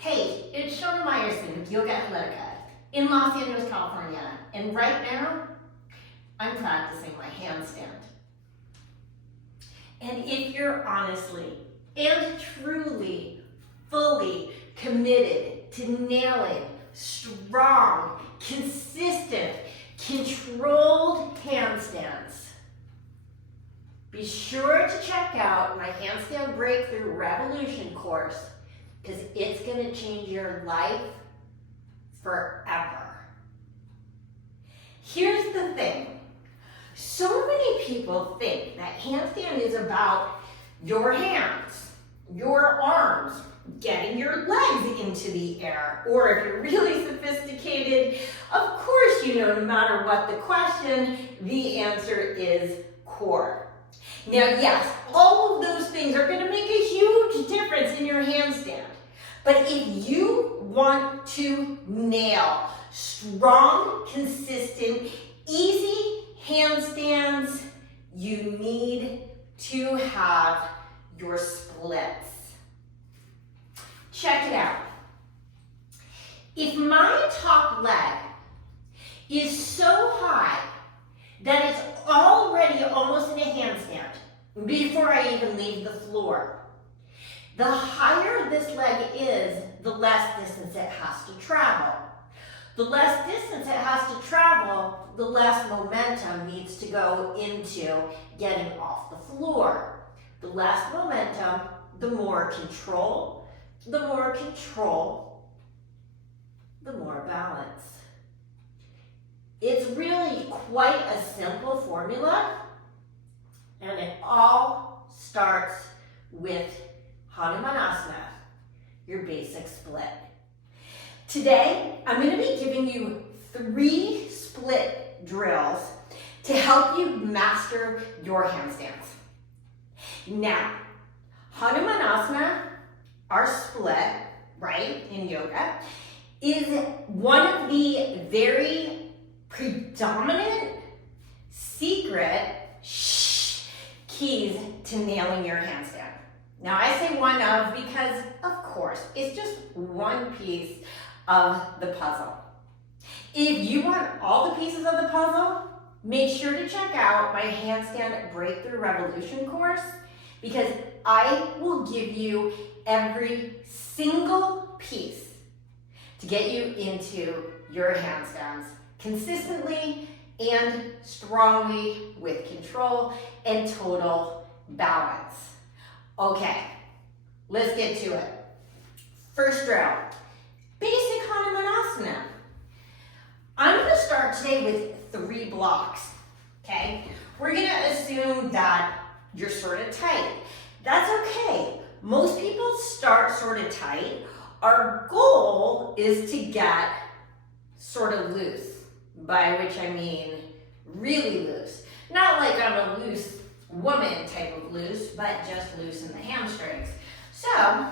Hey, it's Shana Meyerson of YOGAthletica in Los Angeles, California, and right now, I'm practicing my handstand. And if you're honestly and truly, fully committed to nailing strong, consistent, controlled handstands, be sure to check out my Handstand Breakthrough Revolution course, because it's going to change your life forever. Here's the thing. So many people think that handstand is about your hands, your arms, getting your legs into the air, or if you're really sophisticated, of course you know no matter what the question, the answer is core. Now yes, all of those things are going to make a huge difference in your handstand. But if you want to nail strong, consistent, easy handstands, you need to have your splits. Check it out. If my top leg is so high that it's already almost in a handstand before I even leave the floor, the higher this leg is, the less distance it has to travel. The less distance it has to travel, the less momentum needs to go into getting off the floor. The less momentum, the more control, the more control, the more balance. It's really quite a simple formula, and it all starts with Asana, your basic split. Today, I'm going to be giving you 3 split drills to help you master your handstands. Now, Asana, our split, right, in yoga, is one of the very predominant secret keys to nailing your handstand. Now I say one of because, of course, it's just one piece of the puzzle. If you want all the pieces of the puzzle, make sure to check out my Handstand Breakthrough Revolution course, because I will give you every single piece to get you into your handstands consistently and strongly with control and total balance. Okay, let's get to it. First drill, basic Asana. I'm going to start today with 3 blocks, okay? We're going to assume that you're sort of tight. That's okay. Most people start sort of tight. Our goal is to get sort of loose, by which I mean really loose. Not like I'm a loose woman type of loose, but just loose in the hamstrings. So,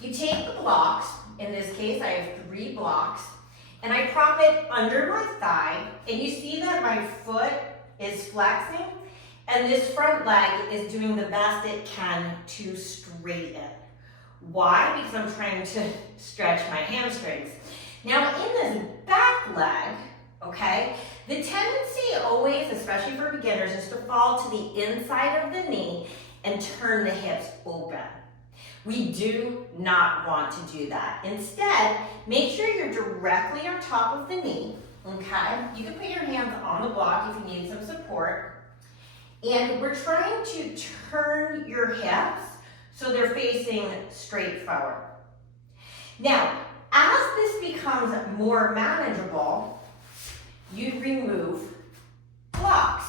you take the blocks, in this case I have 3 blocks, and I prop it under my thigh, and you see that my foot is flexing, and this front leg is doing the best it can to straighten. Why? Because I'm trying to stretch my hamstrings. Now in this back leg, okay, the tendency always, especially for beginners, is to fall to the inside of the knee and turn the hips open. We do not want to do that. Instead, make sure you're directly on top of the knee, okay? You can put your hands on the block if you need some support. And we're trying to turn your hips so they're facing straight forward. Now, as this becomes more manageable, you remove blocks,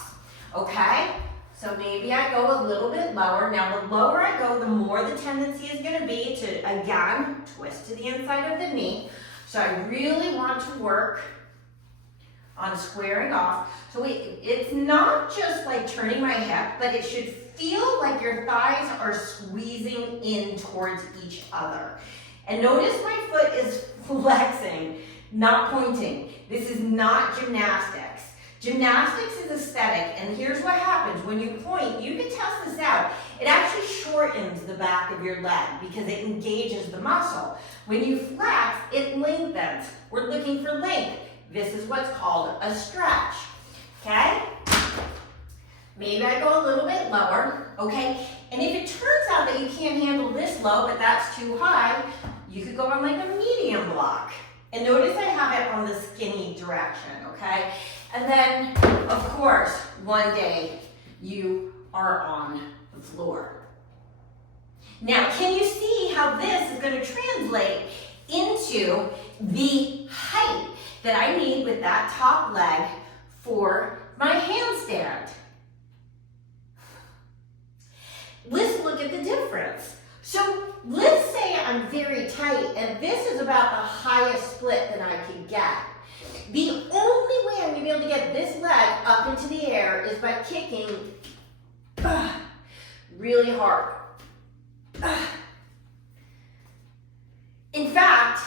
okay? So maybe I go a little bit lower. Now the lower I go, the more the tendency is going to be to, again, twist to the inside of the knee. So I really want to work on squaring off. So it's not just like turning my hip, but it should feel like your thighs are squeezing in towards each other. And notice my foot is flexing, not pointing. This is not gymnastics. Gymnastics is aesthetic, and here's what happens. When you point, you can test this out. it actually shortens the back of your leg because it engages the muscle. When you flex, it lengthens. We're looking for length. This is what's called a stretch, okay? Maybe I go a little bit lower, okay? And if it turns out that you can't handle this low, but that's too high, you could go on like a medium block. And notice I have it on the skinny direction, okay? And then, of course, one day you are on the floor. Now, can you see how this is going to translate into the height that I need with that top leg for my handstand? Let's look at the difference. So let's say I'm very tight and this is about the highest split that I can get. The only way I'm going to be able to get this leg up into the air is by kicking really hard. In fact,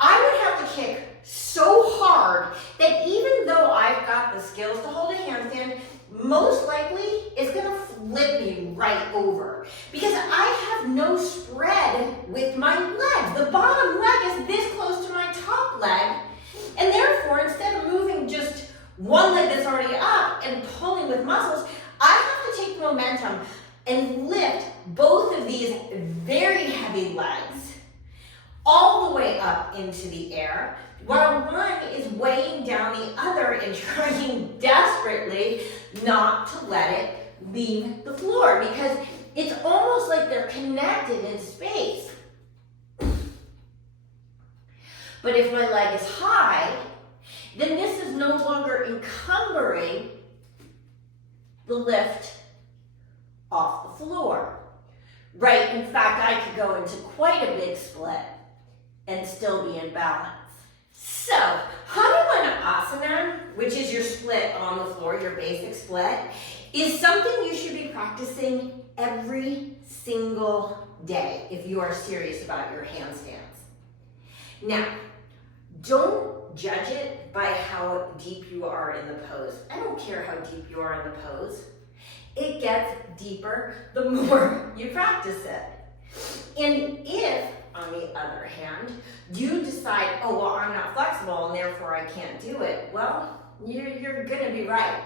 I would have to kick so hard that even though I've got the skills to hold a handstand, most likely it's going to flip me right over because I have no spread with my legs. The bottom leg is this close to my top leg, and therefore instead of moving just one leg that's already up and pulling with muscles, I have to take momentum and lift both of these very heavy legs all the way up into the air, while one is weighing down the other and trying desperately not to let it leave the floor because it's almost like they're connected in space. But if my leg is high, then this is no longer encumbering the lift off the floor. Right, in fact, I could go into quite a big split and still be in balance. So, asana, which is your split on the floor, your basic split, is something you should be practicing every single day if you are serious about your handstands. Now, don't judge it by how deep you are in the pose. I don't care how deep you are in the pose. It gets deeper the more you practice it. And if, on the other hand, you decide, oh, well, I'm not flexible and therefore I can't do it, well, you're going to be right.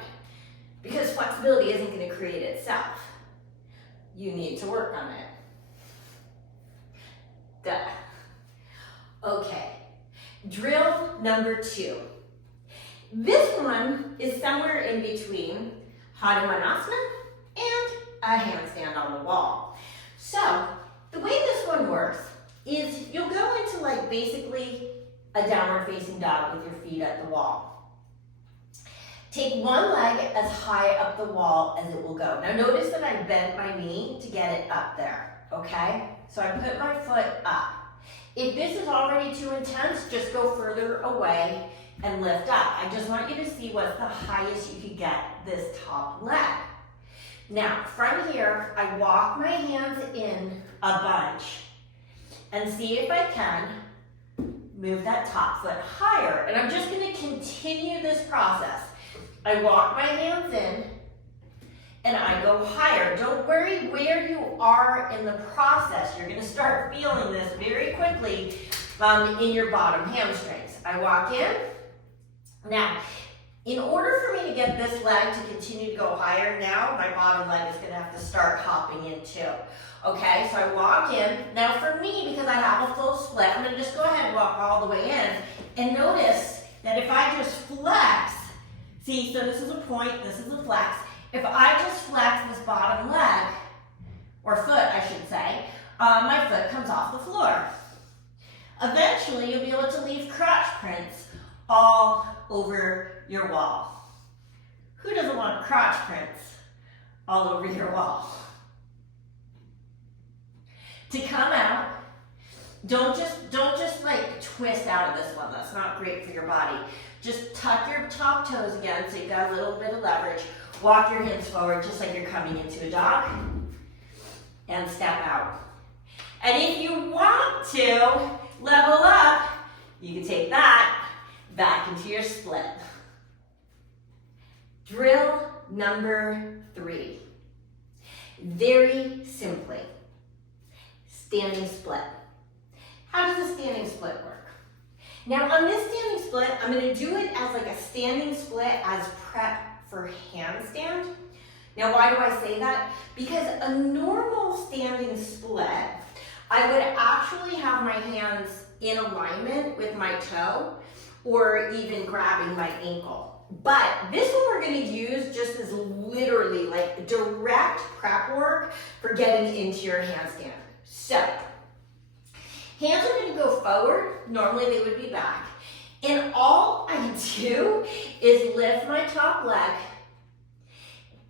Because flexibility isn't going to create itself. You need to work on it. Duh. Okay, drill number 2. This one is somewhere in between Hanumanasana and a handstand on the wall. So, the way this one works is you'll go into like basically a downward facing dog with your feet at the wall. Take one leg as high up the wall as it will go. Now notice that I bent my knee to get it up there, okay? So I put my foot up. If this is already too intense, just go further away and lift up. I just want you to see what's the highest you could get this top leg. Now, from here, I walk my hands in a bunch and see if I can move that top foot higher. And I'm just going to continue this process. I walk my hands in and I go higher. Don't worry where you are in the process. You're going to start feeling this very quickly in your bottom hamstrings. I walk in. Now, in order for me to get this leg to continue to go higher, now my bottom leg is going to have to start hopping in too. Okay, so I walk in. Now for me, because I have a full split, I'm going to just go ahead and walk all the way in. And notice that if I just flex, see, so this is a point, this is a flex. If I just flex this bottom leg, or foot I should say, my foot comes off the floor. Eventually, you'll be able to leave crotch prints all over your wall. Who doesn't want crotch prints all over your wall? To come out, don't just like twist out of this one. That's not great for your body. Just tuck your top toes again so you've got a little bit of leverage. Walk your hips forward just like you're coming into a dog. And step out. And if you want to level up, you can take that back into your split. Drill number 3. Very simply, standing split. How does a standing split work? Now on this standing split, I'm going to do it as like a standing split as prep for handstand. Now why do I say that? Because a normal standing split, I would actually have my hands in alignment with my toe or even grabbing my ankle. But this one we're going to use just as literally like direct prep work for getting into your handstand. So, hands are going to go forward. Normally they would be back. And all I do is lift my top leg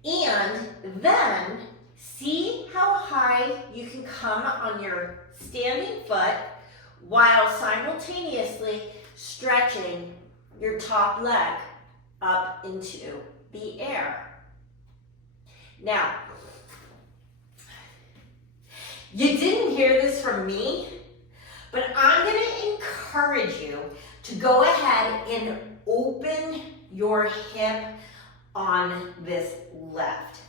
and then see how high you can come on your standing foot while simultaneously stretching your top leg up into the air. Now, you didn't hear this from me, but I'm going to encourage you to go ahead and open your hip on this left.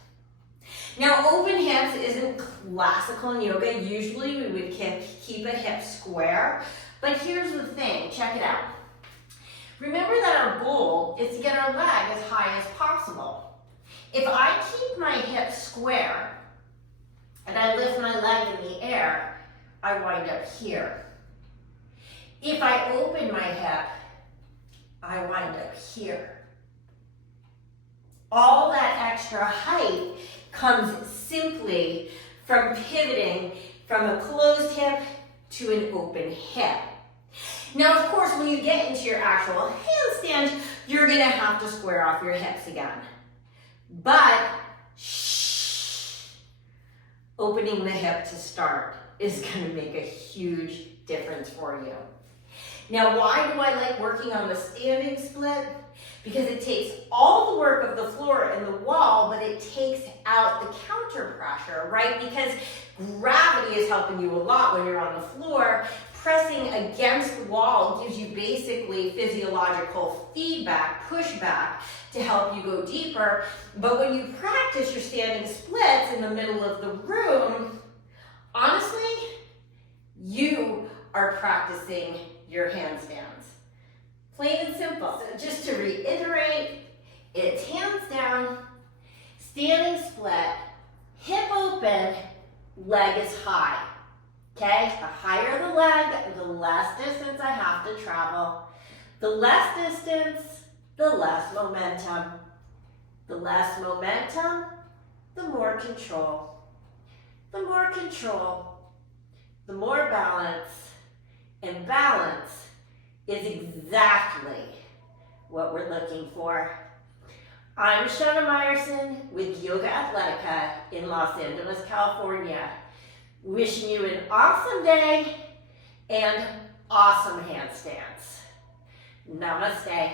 Now, open hips isn't classical in yoga. Usually we would keep a hip square, but here's the thing, check it out. Remember that our goal is to get our leg as high as possible. If I keep my hip square and I lift my leg in the air, I wind up here. If I open my hip, I wind up here. All that extra height comes simply from pivoting from a closed hip to an open hip. Now, of course, when you get into your actual handstand, you're going to have to square off your hips again. But, opening the hip to start is going to make a huge difference for you. Now, why do I like working on the standing split? Because it takes all the work of the floor and the wall, but it takes out the counter pressure, right? Because gravity is helping you a lot when you're on the floor. Pressing against the wall gives you basically physiological feedback, pushback to help you go deeper. But when you practice your standing splits in the middle of the room, honestly, you are practicing your handstands. Plain and simple. So just to reiterate, it's hands down, standing split, hip open, leg is high. Okay, the higher the leg, the less distance I have to travel. The less distance, the less momentum. The less momentum, the more control. The more control, the more balance. And balance is exactly what we're looking for. I'm Shana Meyerson with YOGAthletica in Los Angeles, California. Wishing you an awesome day and awesome handstands. Namaste.